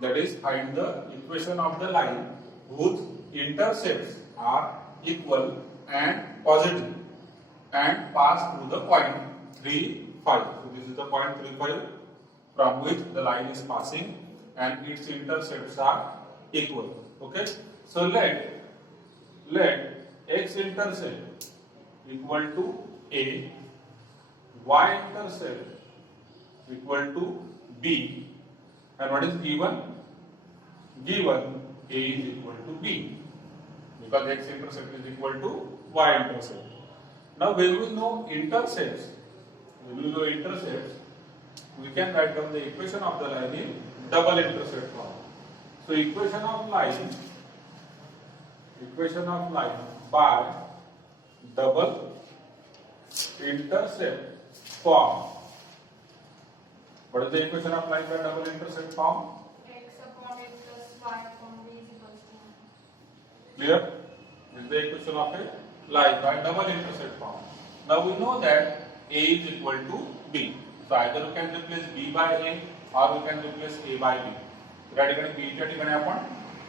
that is find the equation of the line whose intercepts are equal and positive and pass through the point 3, 5. So this is the point 3, 5 from which the line is passing and its intercepts are equal. Okay. So let x intercept equal to a, y intercept equal to b, and what is given? Given a is equal to b because x intercept is equal to y intercept. Now when we know intercepts, we can write down the equation of the line in double intercept form. So equation of line by double intercept form. What is the equation of line by double intercept form? X upon a plus y upon b is equals to 1. Clear? This is the equation of a line by double intercept form. Now we know that a is equal to b. So either we can replace b by a or we can replace a by b. या ठिकाणी b च्या ठिकाणी आपण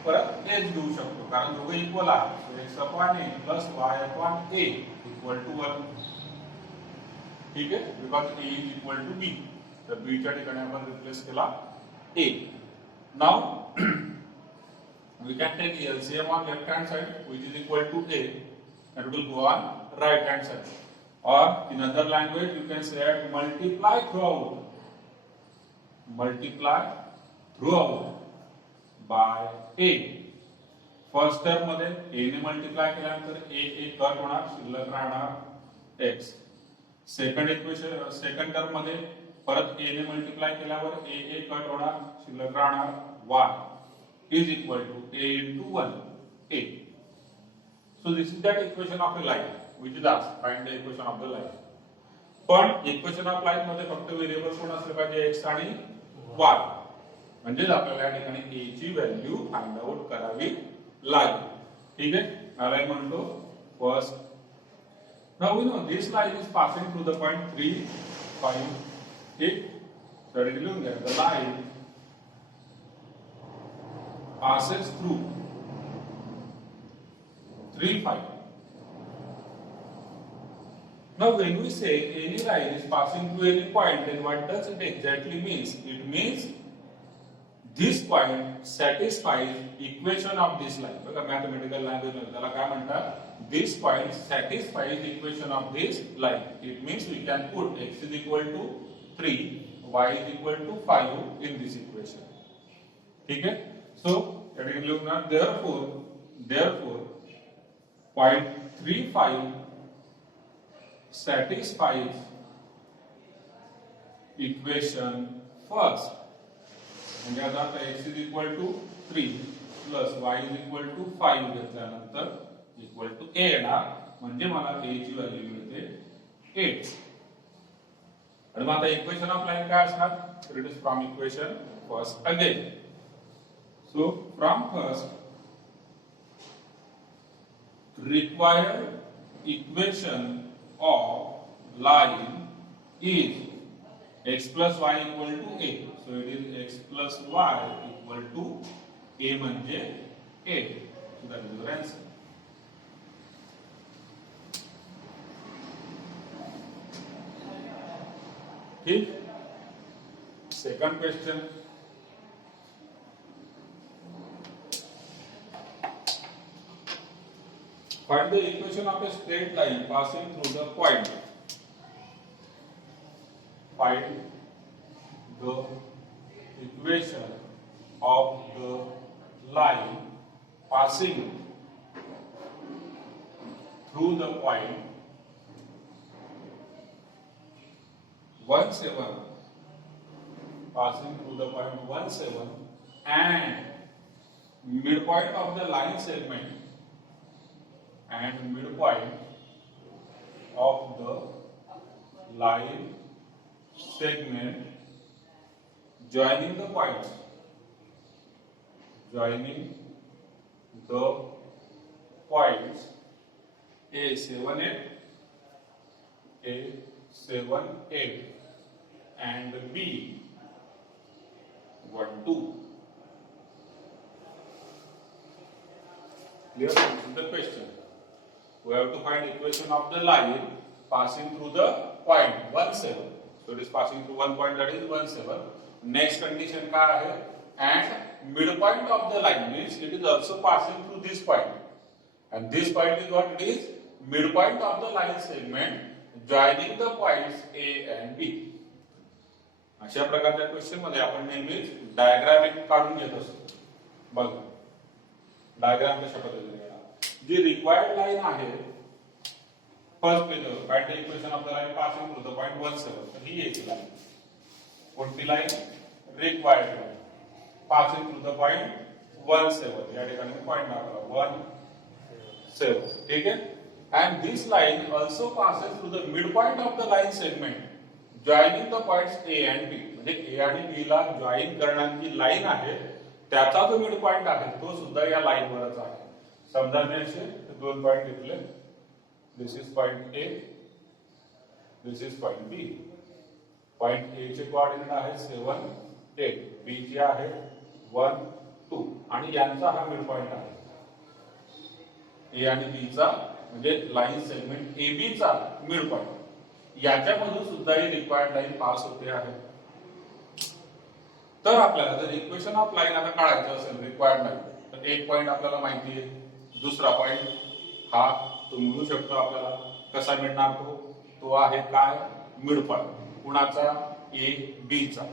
परत a घेऊ शकतो कारण दोघे इक्वल आहेत. So x upon a plus y upon a equal to 1. ठीक आहे? Because a is equal to b. तर b च्या ठिकाणी आपण रिप्लेस केला a. Now we can take LCM on left hand side which is equal to a and it will go on right hand side. Or in other language you can say multiply throughout by a. First term मध्ये a ने multiply केल्यानंतर a cut होणार, शिल्लक राहणार x. Second term मध्ये परत a ने multiply केल्यावर a कट होणार, शिल्लक राहणार y is equal to a into 1 a. So this is that equation of a line which is asked find the equation of the line. पण equation of line मध्ये फक्त variable कोण असले पाहिजे x आणि y. म्हणजे आपल्याला या ठिकाणी a ची व्हॅल्यू फाइंड आउट करावी लागेल. ठीक आहे. नाव म्हणतो first now we know this line is passing through the point 3, 5. ठीक. So it will get the line passes through 3, 5. Now when we say any line is passing through any point, then what does it exactly means? It means this point satisfies equation of this line. बघा mathematical language मध्ये त्याला काय म्हणतात? This point satisfies equation of this line. It means we can put x is equal to 3, y is equal to 5 in this equation. ठीक है? So that is therefore point 3, 5 satisfies equation first. म्हणजे आता x is equal to 3 plus y is equal to 5 घेतल्यानंतर equal to a येणार म्हणजे मला a ची value मिळते 8. आणि मग आता इक्वेशन ऑफ लाइन काय असणार? It is from equation first again. So from first required equation of line is x plus y equal to a. So it is x plus y equal to a म्हणजे 8. So that is your answer. ठीक. Second question. Find the equation of a straight line passing through the point. Find the equation of the line passing through the point 1, 7, passing through the point 1, 7 and midpoint of the line segment and midpoint of the line segment joining the points A7, 8 and B 1, 2. Clear? This is the question. We have to find equation of the line passing through the point 1 7. So it is passing through one point, that is 1 7. Next condition काय आहे? And midpoint of the line means it is also passing through this point. And this point is what it is? Midpoint of the line segment joining the points A and B. अशा प्रकारच्या question मध्ये आपण नेहमीच diagram एक काढून घेत असतो. बघा डायग्राम कशा पद्धतीने येणार. जी रिक्वायर्ड लाईन आहे फर्स्ट पेजवर find the equation of the line passing through the point 1 7. तर ही एक लाईन. कोणती line? Required line passing through the point 1 7. या ठिकाणी पॉइंट दाखवला 1 7. ठीक आहे. And this line also passes through the midpoint of the line segment joining the points A and B. म्हणजे A आणि B ला जॉइन करणारी लाईन आहे त्याचा जो मिड पॉइंट आहे तो सुद्धा या लाईन वरच आहे. समजा मी असे दोन पॉइंट घेतले. This is point A, this is point B. Point A चे कोऑर्डिनेट आहे 7 8, B चे आहे 1 2 आणि यांचा हा मिड पॉइंट आहे. A आणि B चा म्हणजे लाईन सेगमेंट AB चा मिड पॉइंट. याच्यामधून सुद्धा ही रिक्वायर्ड लाईन पास होते आहे. तर आपल्याला जर इक्वेशन ऑफ लाईन आता काढायचं असेल रिक्वायर्ड लाईन तर एक पॉइंट आपल्याला माहिती आहे. दुसरा पॉइंट हा तो मिळू शकतो आपल्याला. कसा मिळणार तो? तो आहे काय? Mid point. कुणाचा? A B चा.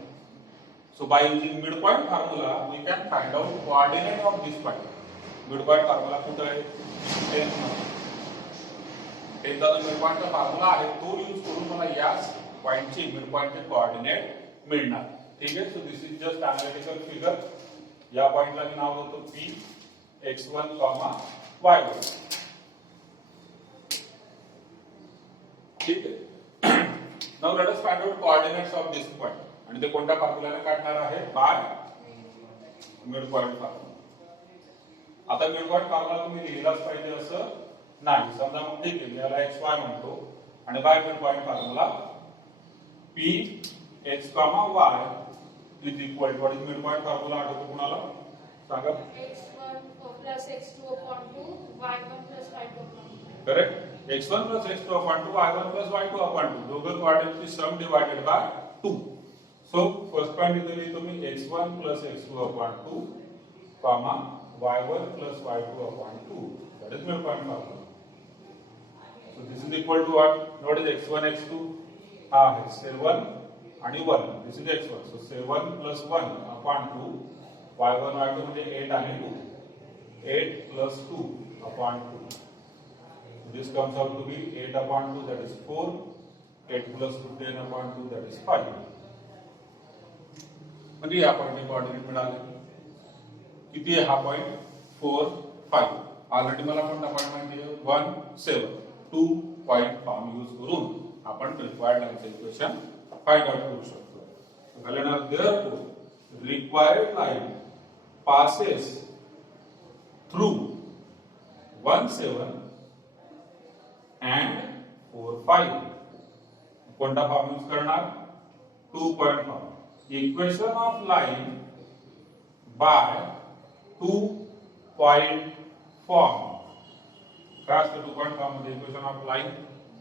So by using mid point formula we can find out coordinate of this point. Mid point formula कुठे आहे? 10 मध्ये. टेनचा जो मिड पॉइंटचा फॉर्म्युला आहे तो यूज करून मला या पॉइंटचे मिड पॉइंटचे कोऑर्डिनेट मिळणार. ठीक आहे. So this is just analytical figure. या पॉइंटला मी नाव देतो P x1, y1. ठीक आहे. Now let us find out coordinates of this point. आणि ते कोणत्या फॉर्म्युलाने काढणार आहे? Bye mid point formula. आता मिड पॉइंट फॉर्म्युला तुम्ही लिहिलाच पाहिजे असं नाही. समजा मग ठीक आहे मी याला xy म्हणतो आणि by mid point formula P x, y is equal to what is mid point formula आठवतो कुणाला? सांगा. x1 plus x2 upon 2, y1 plus y2 upon 2. Correct. x1 plus x2 upon 2, y1 plus y2 upon 2. दोघं कोऑर्डिनेटची sum divided by 2. So first point इथे लिहितो मी x1 plus x2 upon 2, y1 plus y2 upon 2. That is mid point formula. So this is equal to what? What is x1 x2? हा आहे 7 आणि 1. This is x1. So 7 plus 1 upon 2. y1 y2 म्हणजे 8 आणि 2. 8 plus 2 upon 2. So this comes out to be 8 upon 2, that is 4. 8 plus 2 10 upon 2, that is 5. म्हणजे या पॉइंटचे coordinate मिळाले. किती आहे हा पॉइंट? 4 5. ऑलरेडी मला कोणता पॉइंट माहिती आहे? 1 7. 2 पॉइंट फॉर्म यूज करून आपण रिक्वायर्ड लाईनचे इक्वेशन फाइंड आउट करू शकतो. कहलेणार therefore required line passes through 1 7 and 4 5. कोणता फॉर्म यूज करणार? 2 point form. Equation of line by 2 point form. काय असतं 2 पॉइंट फॉर्म मध्ये? Equation of line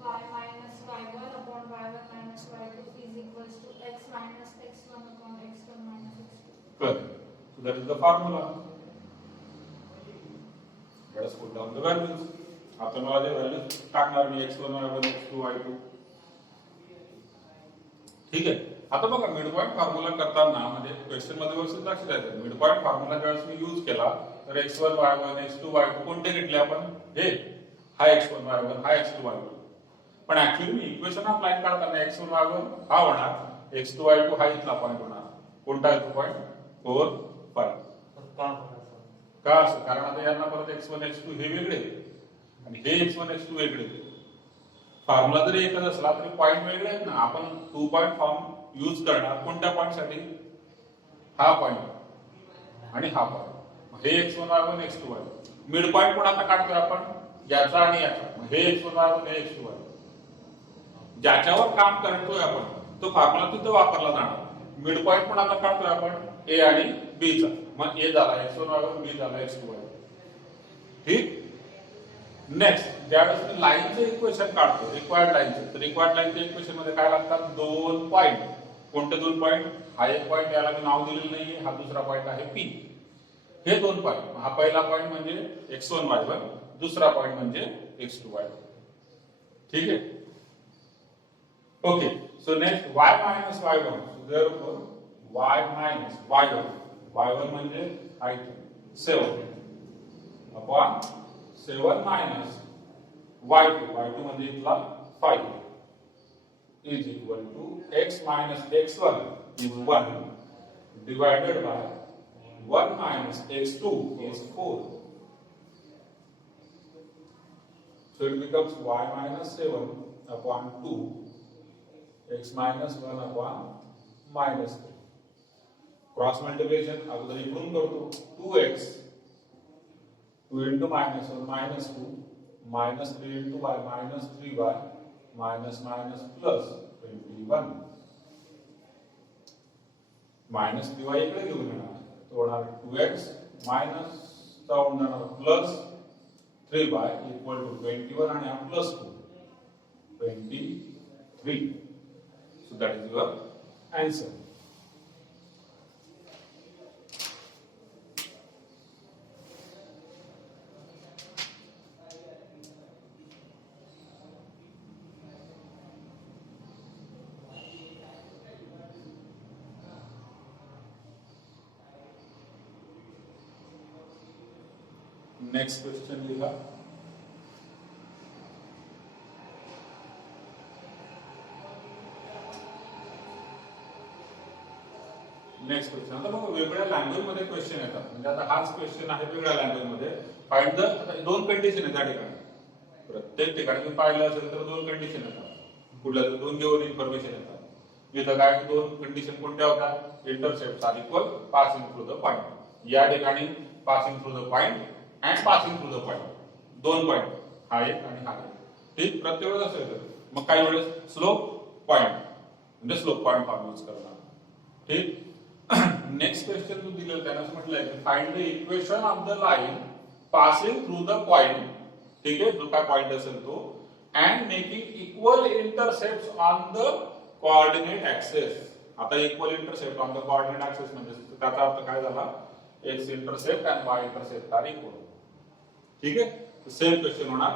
y minus y1 upon y1 minus y2 is equals to x minus x1 upon x1 minus x2. correct. So that is the formula. Let us put down the values. आता मला जे values टाकणार मी x1 y1 x2 y2. ठीक आहे. आता बघा mid point formula करताना म्हणजे क्वेश्चन मध्ये व्यवस्थित लक्षात द्यायचं. मिड पॉइंट फॉर्म्युला ज्यावेळेस मी यूज केला तर x1 y1 x2 y2 कोणते घेतले आपण? हे हा x1 y1 हा x2 y2. पण actually me equation of line काढताना x1 y1 हा होणार, x2 y2 हा इथला पॉइंट होणार. कोणता आहे तो पॉइंट? 4 5. का असं? कारण आता यांना परत x1 x2 हे वेगळे आणि हे x1 x2 वेगळे. फॉर्म्युला जरी एकच असला तरी पॉइंट वेगळे आहेत ना. आपण 2 पॉइंट फॉर्म यूज करणार कोणत्या पॉइंट साठी? हा पॉइंट आणि हा पॉइंट. हे x1 y1 x2 y2. Mid point पण आता काढतोय आपण याचा आणि याचा. हे x1 y1 हे x2 y2. ज्याच्यावर काम करतोय आपण तो फॉर्म्युला तिथे वापरला जाणार. मिड पॉइंट पण आता काढतोय आपण A आणि B चा. मग A झाला x1 y1, B झाला x2 y2. ठीक. नेक्स्ट ज्यावेळेस मी लाईनचं इक्वेशन काढतो रिक्वायर्ड लाईनचं, तर रिक्वायर्ड लाईनच्या इक्वेशन मध्ये काय लागतात? दोन पॉईंट. कोणते दोन पॉईंट? हा एक पॉईंट, याला मी नाव दिलेलं नाहीये, हा दुसरा पॉईंट आहे पी. हे दोन पॉईंट, हा पहिला पॉईंट म्हणजे x1 y1, दुसरा पॉईंट म्हणजे x2 y2. ठीक आहे. Okay, so next y minus y1, therefore y minus y1, y1 म्हणजे काय? 7 अपॉन 7 मायनस y2, y2 म्हणजे इथला 5 is equal to x minus x1 is 1 divided by 1 minus x2 is 4. So it becomes y minus 7 upon 2 x minus 1 upon minus 3. Cross multiplication अगोदर इकडून करतो. 2x 2 into minus 1 minus 2 minus 3 into y minus 3y minus minus plus 21 minus 3y इकडे घेऊन येणार, तो होणार 2x minus चा होणार plus 3y equal to 21 आणि हा plus 2 23. So that is your answer. Next question लिहा. नेक्स्ट क्वेश्चन, आता बघा वेगळ्या लँग्वेज मध्ये क्वेश्चन येतात. म्हणजे आता हाच क्वेश्चन आहे वेगळ्या लँग्वेज मध्ये. फाइंड द, दोन कंडिशन आहेत त्या ठिकाणी. प्रत्येक ठिकाणी तुम्ही पाहिलं असेल तर दोन कंडिशन येतात, कुठल्या तर दोन गिव्हन इन्फॉर्मेशन येतात. इथं काय दोन कंडिशन कोणत्या होतात? Intercept are equal passing through the point. या ठिकाणी passing through the point and passing through the point, दोन पॉइंट, हा एक आणि हा एक. ठीक, प्रत्येक वेळेस असं येतं. मग काही वेळेस स्लोप पॉइंट म्हणजे स्लोप पॉइंट फॉर्म यूज करणार. ठीक. नेक्स्ट क्वेश्चन जो दिलेला त्यानं म्हटलंय की find the equation of the line passing through the point. ठीक आहे, जो काय पॉइंट असेल तो, and making equal intercepts on the coordinate axis. आता equal intercept on the coordinate axis म्हणजे त्याचा अर्थ काय झाला? X intercept and y intercept are equal. ठीक आहे, सेम क्वेश्चन होणार.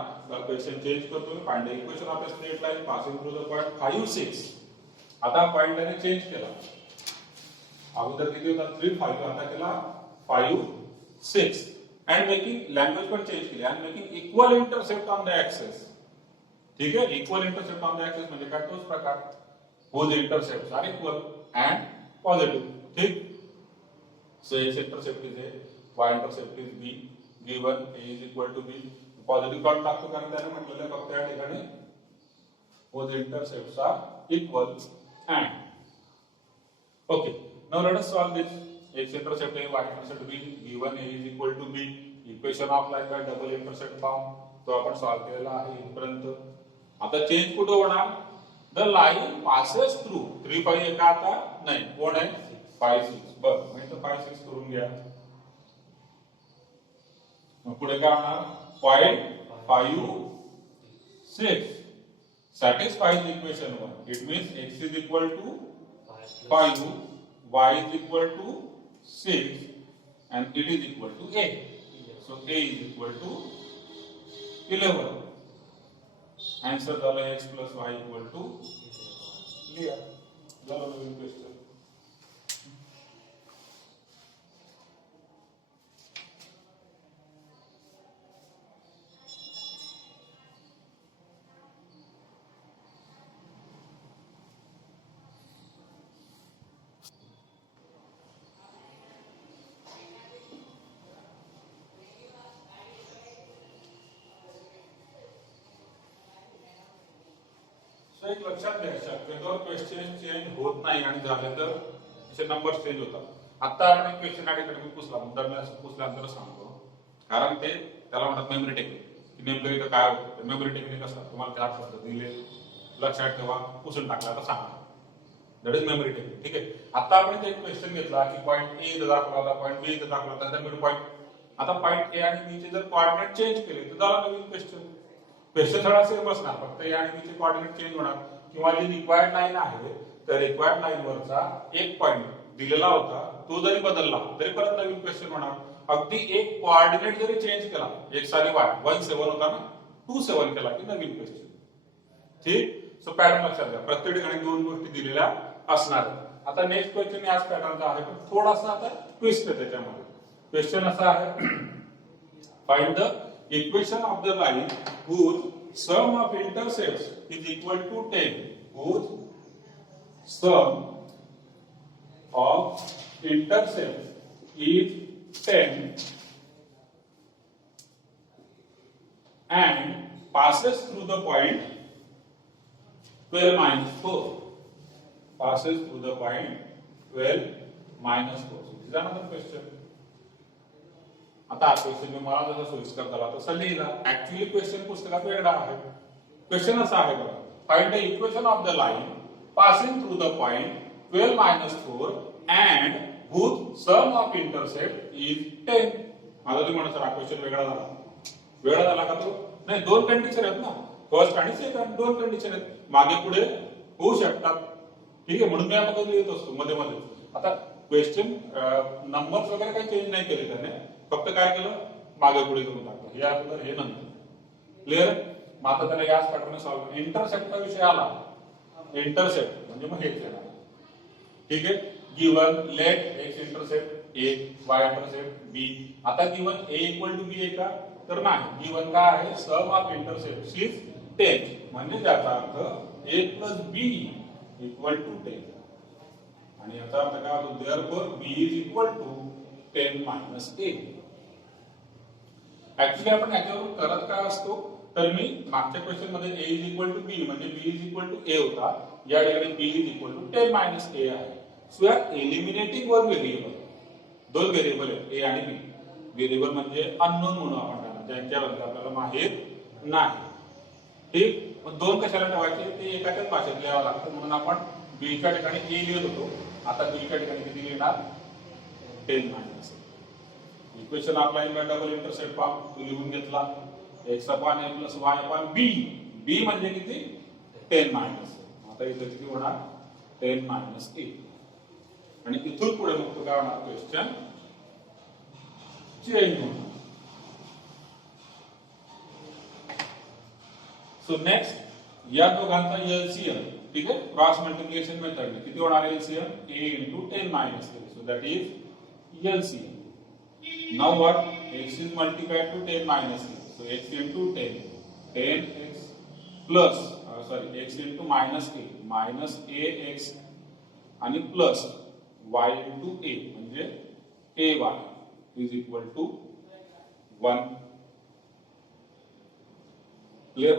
क्वेश्चन चेंज करतो मी. Find the equation of a straight line passing through the point 5 6. आता पॉइंट त्याने चेंज केला. अगोदर किती होता? 3 5, आता केला 5 6. अँड मेकिंग, लँग्वेज पण चेंज केली, and making equal intercept on the axis. ठीक आहे, equal intercept on the axis म्हणजे काय? तोच प्रकार, whose intercepts are equal and positive. ठीक. So x intercept is a, y intercept is b, given a is equal to b. Positive call टाकतो कारण त्याने म्हटलेलं आहे फक्त या ठिकाणी whose intercepts are equal and. Okay, now let us solve this. X intercept a, y intercept b, given a is equal to b. Equation of line by double intercept form तो आपण सॉल्व केलेला आहे इथपर्यंत. आता change कुठे होणार? The line passes through 3 5 एका आता नाही, कोण आहे? 5 6. बरं, म्हणजे 5 6 करून घ्या. मग पुढे काय होणार? Point 5 6 satisfies equation 1. It means x is equal to 5, y is equal to 6 and it is equal to a. So a is equal to 11. Answer झाला x plus y equal to लिहा. झालं नवीन क्वेश्चन. एक लक्षात घ्या, शक्यतोवर question change होत नाही आणि झाले तर त्याचे नंबर चेंज होतात. आता आपण एक क्वेश्चन आधीकडे मी पुसला, मुद्दा मी असं पुसल्यानंतर सांगतो, कारण ते त्याला म्हणतात मेमरी टेक्निक. नेमकं इथं काय होतं? मेमरी टेक्निक असतात, तुम्हाला 4 शब्द दिले, लक्षात ठेवा, पुसून टाकला तर सांगा. That is memory technique. ठीक आहे. आता आपण एक क्वेश्चन घेतला की पॉइंट ए इथं दाखवला होता, पॉइंट बी इथं दाखवला होता, मिड पॉइंट आता पॉइंट ए आणि बी चे जर कोऑर्डिनेट चेंज केले तर झाला नवीन क्वेश्चन. क्वेश्चन थोडा सेम असणार, फक्त ए आणि बी चे कोऑर्डिनेट चेंज होणार. किंवा जी रिक्वायर्ड लाईन आहे तर रिक्वायर्ड लाईन वरचा एक पॉइंट दिलेला होता तो जरी बदलला तरी परत नवीन क्वेश्चन होणार. अगदी एक कोऑर्डिनेट जरी चेंज केला, एक साली y 17 होता ना 27 केला की नवीन क्वेश्चन. ठीक. सो पॅटर्न लक्षात घ्या, प्रत्येक ठिकाणी दोन गोष्टी दिलेल्या असणार. आता नेक्स्ट क्वेश्चन याच पॅटर्नचा आहे पण थोडासा आता ट्विस्ट आहे त्याच्यामध्ये. क्वेश्चन असा आहे, find the equation of the line whose sum of intercepts is equal to 10, whose sum of intercepts is 10 and passes through the point 12 minus 4. Passes through the point 12 minus 4. So this is another question. आता हा question मी मला जसा सोयीस्कर झाला तसा लिहिला. Actually question पुस्तकात वेगळा आहे. क्वेश्चन असा आहे बघा, find the equation of the line passing through the point 12 minus 4 and whose sum of intercept is 10. माझा तुम्ही म्हणा सर हा क्वेश्चन वेगळा झाला. वेगळा झाला का तो? नाही, दोन कंडिशन आहेत ना, फर्स्ट आणि सेकंड, दोन कंडिशन आहेत, मागे पुढे होऊ शकतात. ठीक आहे, म्हणून मी आता लिहित असतो मध्ये मध्ये. आता क्वेश्चन नंबर्स वगैरे काही चेंज नाही केले त्याने, फक्त काय केलं मागे पुढे करून टाकलं. हे अगोदर हे नंतर. क्लिअर. मग आता त्याला याच पॅटर्न सॉल्व्ह. इंटरसेप्टचा विषय आला, इंटरसेप्ट म्हणजे मग हेच येणार. ठीक आहे. गिवन लेट एक्स इंटरसेप्ट ए, वाय इंटरसेप्ट बी. आता गिवन ए इक्वल टू बी आहे का? तर नाही. गिवन काय आहे? सम ऑफ इंटरसेप्ट इज 10, म्हणजे त्याचा अर्थ a plus b equal to 10. आणि याचा अर्थ काय होतो? Therefore b is equal to 10 minus a. Actually आपण याच्यावरून करत काय असतो, तर मी मागच्या क्वेश्चन मध्ये a is equal to b म्हणजे b is equal to a होता, या ठिकाणी b is equal to 10 minus a आहे. So we are eliminating one variable. दोन व्हेरिएबल आहेत ए आणि बी. व्हेरिएबल म्हणजे अननोन म्हणून आपण त्यांना, ज्यांच्याबद्दल आपल्याला माहित नाही. ठीक. मग दोन कशाला ठेवायचे? ते एकाच भाषेत लिहावं लागतं, म्हणून आपण बी च्या ठिकाणी ए लिहित होतो, आता बी च्या ठिकाणी किती लिहिणार? 10 minus. Equation applied by double intercept form तो लिहून घेतला, x upon a plus y upon b. b म्हणजे किती? 10 मायनस. आता इथे किती होणार? 10 मायनस a. आणि इथून पुढे मग तो काय होणार? क्वेश्चन चेंज होणार. सो नेक्स्ट या दोघांचा एलसीएम. ठीक आहे, क्रॉस मल्टिप्लिकेशन मेथड किती होणार? LCM a into 10 minus a. So that is LCM. Now what? X is multiplied to 10 minus a. So x into 10, 10x plus x into minus a, minus ax आणि plus y into a म्हणजे ay is equal to 1. Clear?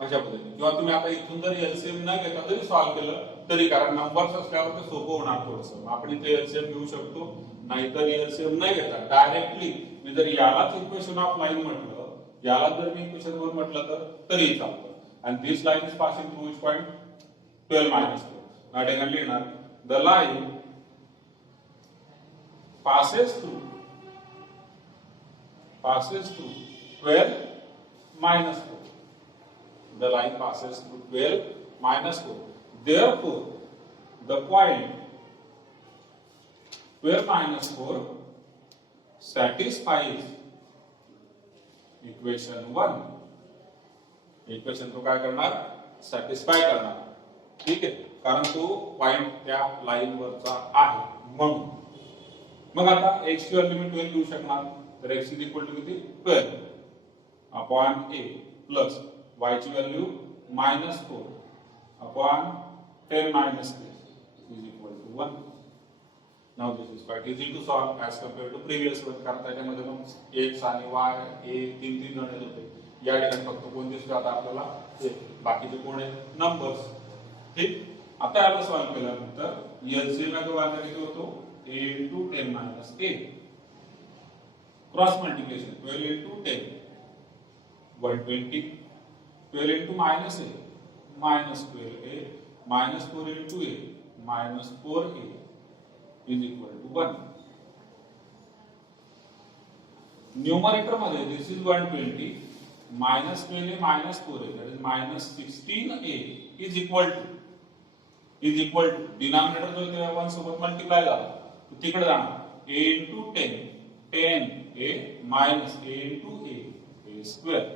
अशा पद्धतीने. किंवा तुम्ही आता इथून जर LCM न घेता जरी सॉल्व्ह केलं तरी, कारण नंबर्स असल्यावर ते सोपं होणार थोडंसं, आपण इथे एलसीएम घेऊ शकतो. नाहीतर एलसीएम नाही घेता डायरेक्टली मी जर यालाच इक्वेशन ऑफ लाईन म्हटलं, याला जर मी इक्वेशन वर म्हटलं तर तरी चालतं. आणि this line is passing through which point 12 minus 4. या ठिकाणी लिहिणार the line passes through 12 minus 4. The line passes through 12 minus 4. Therefore, the point 12 minus 4 satisfies equation 1. Equation तो काय करणार? सॅटिस्फाय करणार. ठीक आहे, कारण तो पॉइंट त्या लाईन वरचा आहे म्हणून. मग आता x ची व्हॅल्यू मी 12 घेऊ शकणार, तर x इज इक्वल टू किती? 12 अपॉन a प्लस y ची value -4 upon 10 minus a is equal to 1. Now this is quite easy to solve as compared to previous one, कारण त्याच्यामध्ये मग x आणि y a तीन जण होते. या ठिकाणी फक्त कोण दिसतो आता आपल्याला? बाकीचे कोण आहेत? नंबर्स. ठीक. आता याला सॉल्व्ह केल्यानंतर एलसीएम ला व्हॅल्यू किती होतो? a into 10 minus a. Cross multiplication 12 into 10 120. 12 into minus a minus 12a minus 4 into a minus 4a is equal to 1. Numerator मध्ये this is 120 minus 12 a minus 4a that is minus 16a is equal to denominator जो त्या 1 सोबत multiply झाला तो तिकडे जाणार a into 10 10a minus a into a square.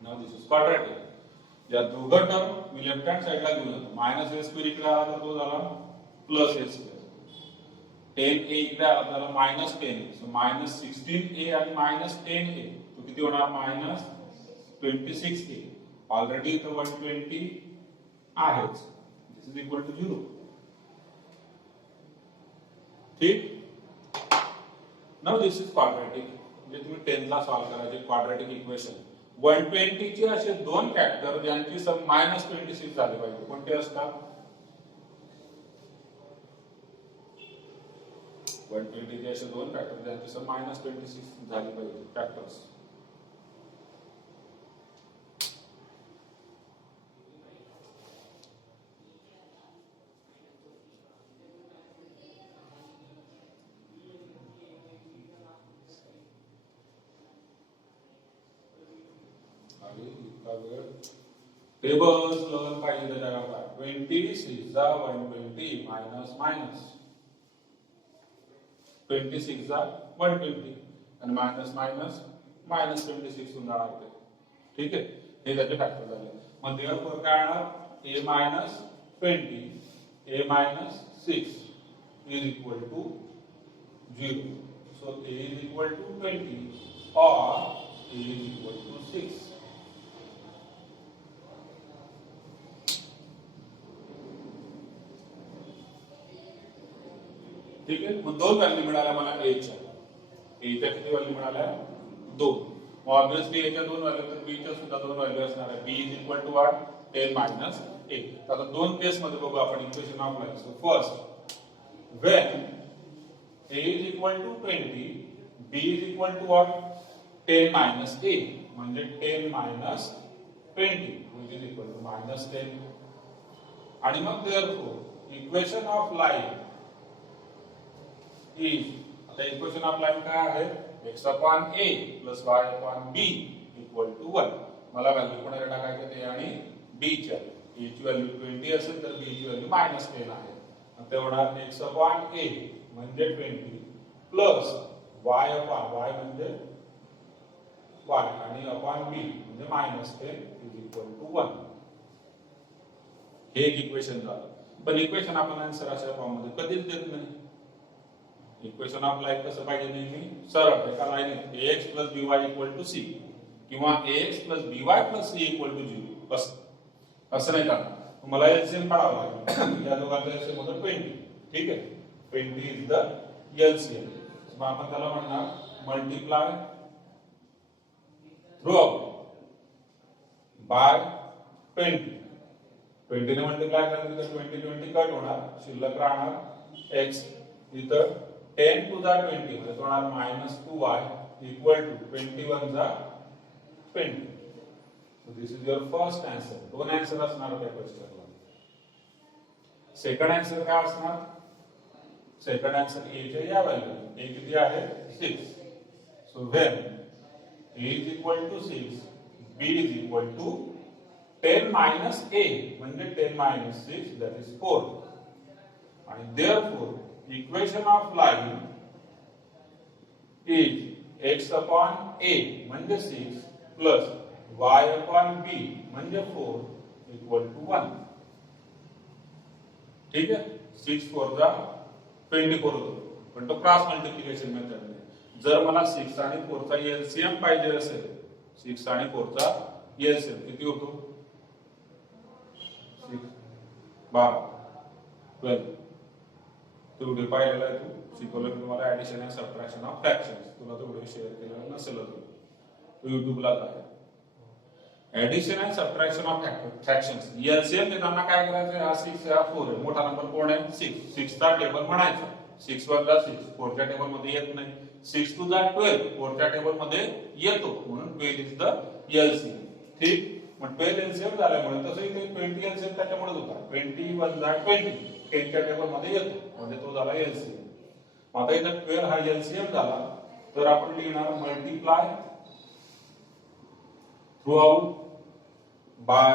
Now this is quadratic. या दोघं टर्म मी लेफ्ट हँड साइडला घेऊन मायनस a स्क्वेअर इकडे आला तर तो झाला प्लस a स्क्वेअर 10a इकडे आला तर मायनस 10 सो मायनस 16a आणि मायनस 10a तो किती होणार मायनस 26a ऑलरेडी इथं 120 आहेच दिस इज इक्वल टू 0. ठीक. नाउ दिस इज क्वाड्रॅटिक म्हणजे तुम्ही 10 ला सॉल्व करायचे क्वाड्रॅटिक इक्वेशन 120 चे असे दोन फॅक्टर ज्यांची सम मायनस 26 झाले पाहिजे कोणते असतात 120 चे असे दोन फॅक्टर ज्यांची सम मायनस 26 झाली पाहिजे फॅक्टर्स टेबल्स लर्न पाहिजे त्याच्या 20 6 जा 120 मायनस मायनस 26 जा 120 आणि मायनस मायनस मायनस 26 होऊन जाणार ते. ठीक आहे हे त्याचे फॅक्टर झाले. मग देअरफॉर काय येणार a minus 20 a minus 6 is equal to 0. So a is equal to 20 और a इज इक्वल टू 6. ठीक आहे मग दोन व्हॅल्यू मिळाल्या मला a च्या किती व्हॅल्यू मिळाल्या 2. ऑब्वियसली a च्या दोन व्हॅल्यू तर b च्या सुद्धा दोन व्हॅल्यू असणार आहे b is equal to what 10 minus 8. आता दोन केस मध्ये बघू आपण equation of line. So first when a is equal to 20 b is equal to what 10 minus a म्हणजे 10 minus 20 which is equal to minus 10. आणि मग therefore equation of line is आता equation of line काय आहे x upon a plus y upon b equal to 1. मला value कोणाला टाकायचे ते आणि b च्या a ची व्हॅल्यू 20 असेल तर b ची व्हॅल्यू -10 आहे. मग तेवढा x upon a म्हणजे 20 प्लस y upon y म्हणजे y आणि upon b म्हणजे -10 is equal to 1. हे एक इक्वेशन झालं. पण इक्वेशन आपण आन्सर अशा फॉर्म मध्ये कधीच देत नाही. इक्वेशन ऑफ लाईन कसं पाहिजे नेहमी सरळ एका लाईनीत ax by b c किंवा ax by c 0 असं नाही का मला एलसीएम काढावं लागेल. या दोघांचा एलसीएम होतं 20. ठीक आहे 20 इज द एलसीएम. मग आपण त्याला म्हणणार मल्टिप्लाय थ्रू आउट बाय 20 ने मल्टिप्लाय केलं तर 20 कट होणार शिल्लक राहणार x इथं 10 to the 20 म्हणजे होणार -2y equal to 21 जा 20. So this is your first answer. दोन आन्सर असणार त्या क्वेश्चनला. सेकंड आन्सर काय असणार सेकंड आन्सर a च्या या व्हॅल्यू a किती आहे 6. So when a is equal to 6 b is equal to 10 minus a म्हणजे 10 minus 6 that is 4. आणि therefore equation of line is x upon a म्हणजे 6 plus y upon b म्हणजे 4 equal to 1. ठीक आहे 6 4 जा 24 होतो पण तो क्रॉस मल्टिप्लिकेशन मेथड जर मला 6 आणि 4 चा एलसीएम पाहिजे असेल 6 आणि 4 चा एलसीएम किती होतो 6 12 12 तू व्हिडिओ पाहिलेला आहे तू शिकवलं मी तुम्हाला ऍडिशन आणि सबट्रॅक्शन ऑफ फ्रॅक्शन्स तुला तो व्हिडिओ शेअर केलेला नसेल तू युट्यूबला जा ऍडिशन आणि सबट्रॅक्शन ऑफ फ्रॅक्शन्स एलसीएम देताना काय करायचं हा 6 हा 4 आहे मोठा नंबर कोण आहे 6 चा टेबल म्हणायचा 6 वर जा 6 4 च्या टेबल मध्ये येत नाही 6 टू जा 12 4 च्या टेबल मध्ये येतो म्हणून 12 इज द एलसीएम. ठीक मग 12 एलसीएम झाल्यामुळे तसं इथे 20 एलसीएम त्याच्यामुळे होता 21 जा 20 10 च्या टेबल मध्ये येतो म्हणजे तो झाला एलसीएम. आता इथं 12 हा एलसीएम झाला तर आपण लिहिणार multiply through out by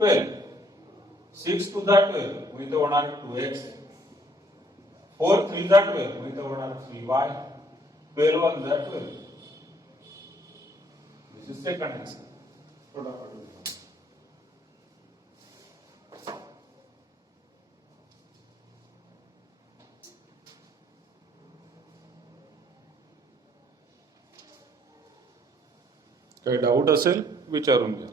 12. 6 to the 12 मग इथं होणार 2x. 4 3 द 12 मग इथं होणार 3y. 12 1 the 12. This is second answer. काही डाऊट असेल विचारून घ्या.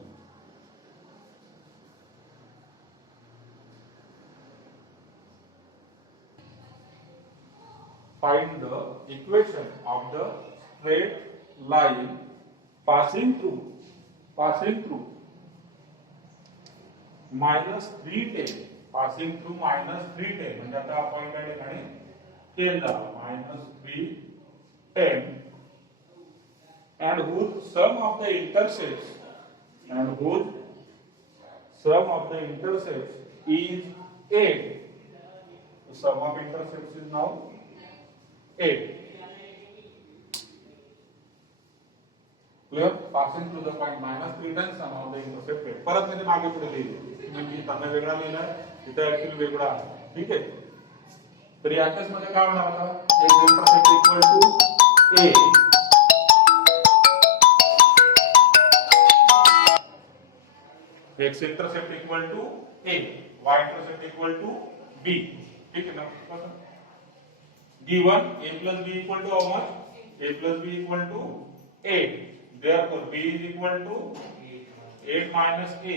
Find the equation of the straight line passing through minus 310. passing through minus 310 म्हणजे आता आपण या ठिकाणी 10 झाला minus 310 and whose sum of the intercepts is 8. The sum of intercepts is now 8. Clear? Passing through the point minus 310 sum of the intercept 8. परत मैंने मागे पुढे लिहिले मी त्यांना वेगळा लिहिलाय इथे ऍक्च्युअली वेगळा आहे. ठीक आहे. तर या केस मध्ये काय होणार आता x intercept equal to a x intercept equal to a, y intercept equal to b. ठीक है ना. given a plus b equal to how much? A plus b equal to 8. Therefore b is equal to 8 minus a.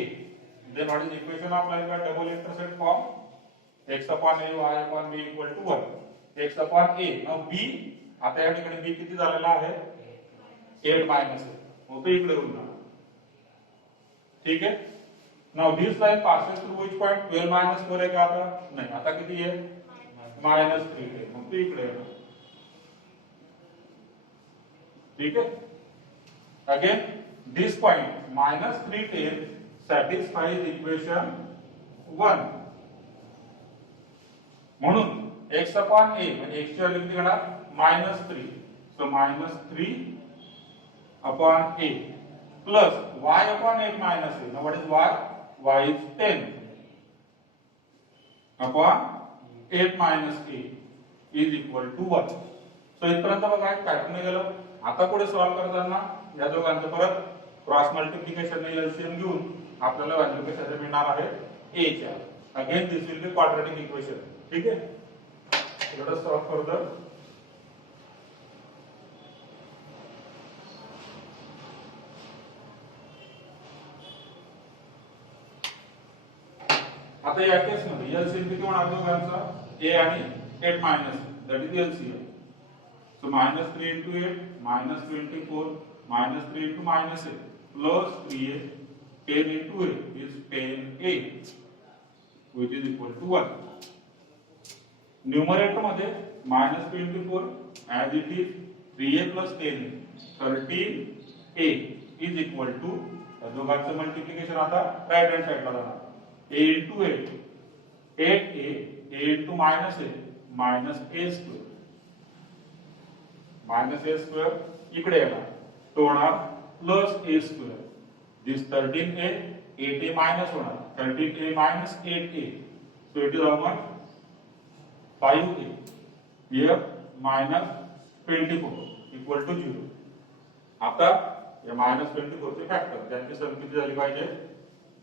Then what is the equation of like a double intercept form? X upon a y upon b equal to 1. X upon a. Now b आता या ठिकाणी b किती झालेला आहे 8 minus a. मग तो इकडे होऊन जाणार. ठीक है. Now this line passes through which point? 12 minus 4 है क्या आता? नहीं आता किती है? minus 3 है. मग तो इकडे येणार. ठीक है. Again this point minus 310 satisfies equation 1. म्हणून x upon a म्हणजे x ची व्हॅल्यू किती घेणार? minus 3. So minus 3 upon a plus y upon 8 minus a. Now what is y? Y is 10 upon 8 minus a is equal to 1. So इथपर्यंत बघा एक pattern गेलं. आता पुढे सॉल्व करताना या दोघांचं परत क्रॉस मल्टिप्लिकेशन ने एलसीएम घेऊन आपल्याला व्हॅल्यू कशाच्या मिळणार आहे a च्या. Again this will be quadratic equation. ठीक आहे. Let us solve further. आता या केस मध्ये एलसीएम किती होणार दोघांचा a आणि 8 minus that is LCM. So minus 3 into 8 minus 24 minus 3 into minus 8 plus 3a 10 into a is 10a which is equal to 1. Numerator मध्ये minus 24 as it is 3a plus 10 13a is equal to दोघांचं multiplication आता right hand साइडला जाणार. a into 8 8a a into minus a minus a square minus a square इकडे येणार तो होणार plus a square. this 13a 8a minus होणार 13a minus 8a so it is how much 5a here minus 24 equal to 0. आता या minus 24 चे factor त्यांची सम किती झाली पाहिजे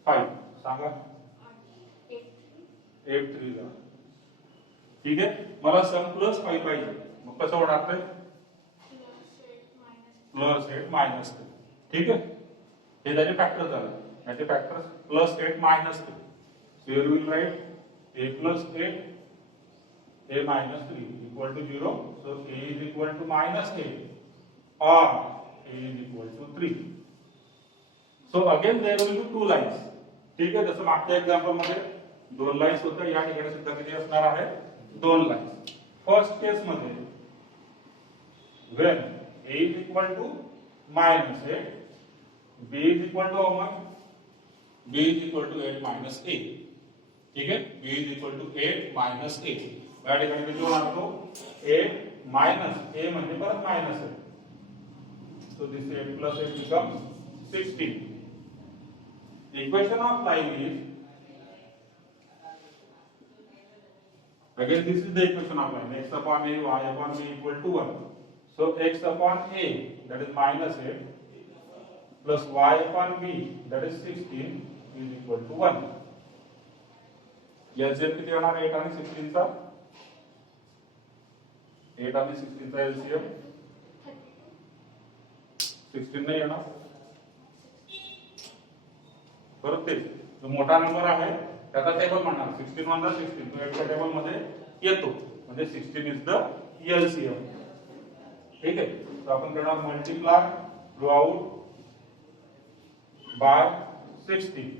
5. सांगा 8 3 ला. ठीक आहे. मला सम प्लस 5 पाहिजे. मग कसं होणार ते प्लस 8 मायनस 3. ठीक आहे. हे त्याचे फॅक्टर झाले. याचे factors plus 8 minus 3. So here will write a plus 8 a minus 3 equal to 0. So a is equal to minus 8 or a is equal to 3. So again there will be two lines. ठीक आहे. जसं मागच्या example मध्ये 2 lines होत्या या ठिकाणी सुद्धा किती असणार आहे 2 लाईन्स. फर्स्ट केस मध्ये when a is equal to minus 8 b is equal to how much? b is equal to 8 minus a. ठीक है. b is equal to 8 minus a. या ठिकाणी किती होणार तो 8 मायनस ए म्हणजे परत मायनस आहे. So this 8 plus 8 becomes 16. The equation of line is, again this is the equation of line, x upon a y upon b equal to 1. So x upon a, that is minus 8, plus y upon b, that is 16, is equal to 1. LCM किती होणार 8 आणि 16 चा? 8 आणि 16 चा LCM 16 नाही येणार. परत ते जो मोठा नंबर आहे त्याचा टेबल म्हणणार 16 1 16 तो एक्सच्या टेबल मध्ये येतो म्हणजे 16 इज द LCM. ठीक आहे. तर आपण करणार मल्टिप्लाय थ्रू आउट बाय 16.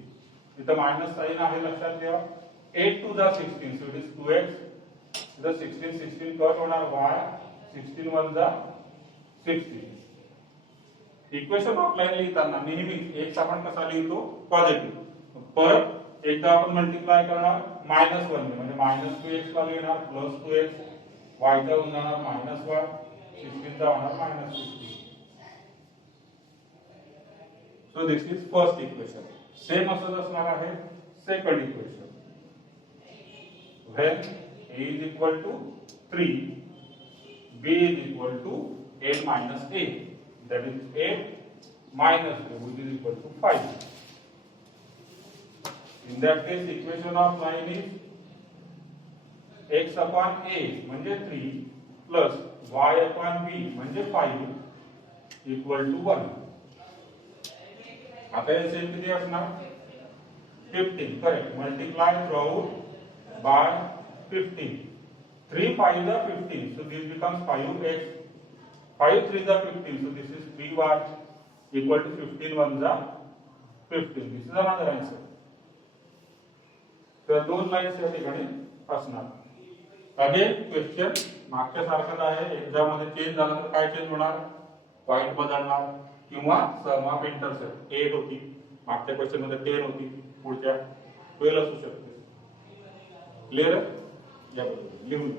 इथं मायनस साइन आहे लक्षात ठेवा. 8 to the 16 so it is 2x. इथं 16 16 कट होणार y 16 1 जा 16. इक्वेशन ऑफ लाइन लिहिताना नेहमी x आपण कसा लिहितो पॉझिटिव्ह. परत एकदा आपण मल्टिप्लाय करणार -1 ने म्हणजे -2x ला लिहिणार +2x y चा होऊन जाणार -y 16 चा होणार -16. So this is first equation. Same असंच असणार आहे second equation. when a is equal to 3 b is equal to n minus a, that is 8 minus a, which is equal to 5. In that case equation of line is x upon a म्हणजे 3 plus y upon b म्हणजे 5 equal to 1. आता हे same किती असणार 15. Correct. Multiply throughout by 15. 3 5 is 15, so this becomes 5x. 5 3 is 15, so this is 3y equal to 15 1 is 15. This is another answer. तर दोन lines या ठिकाणी असणार. अगेन क्वेश्चन मागच्या सारखाच आहे. एक्झाम मध्ये चेंज झाला तर काय चेंज होणार पॉइंट बदलणार किंवा सम ऑफ इंटरसेप्ट 8 होती मागच्या क्वेश्चन मध्ये 10 होती पुढच्या 12 असू शकते. क्लियर आहे. या लिहून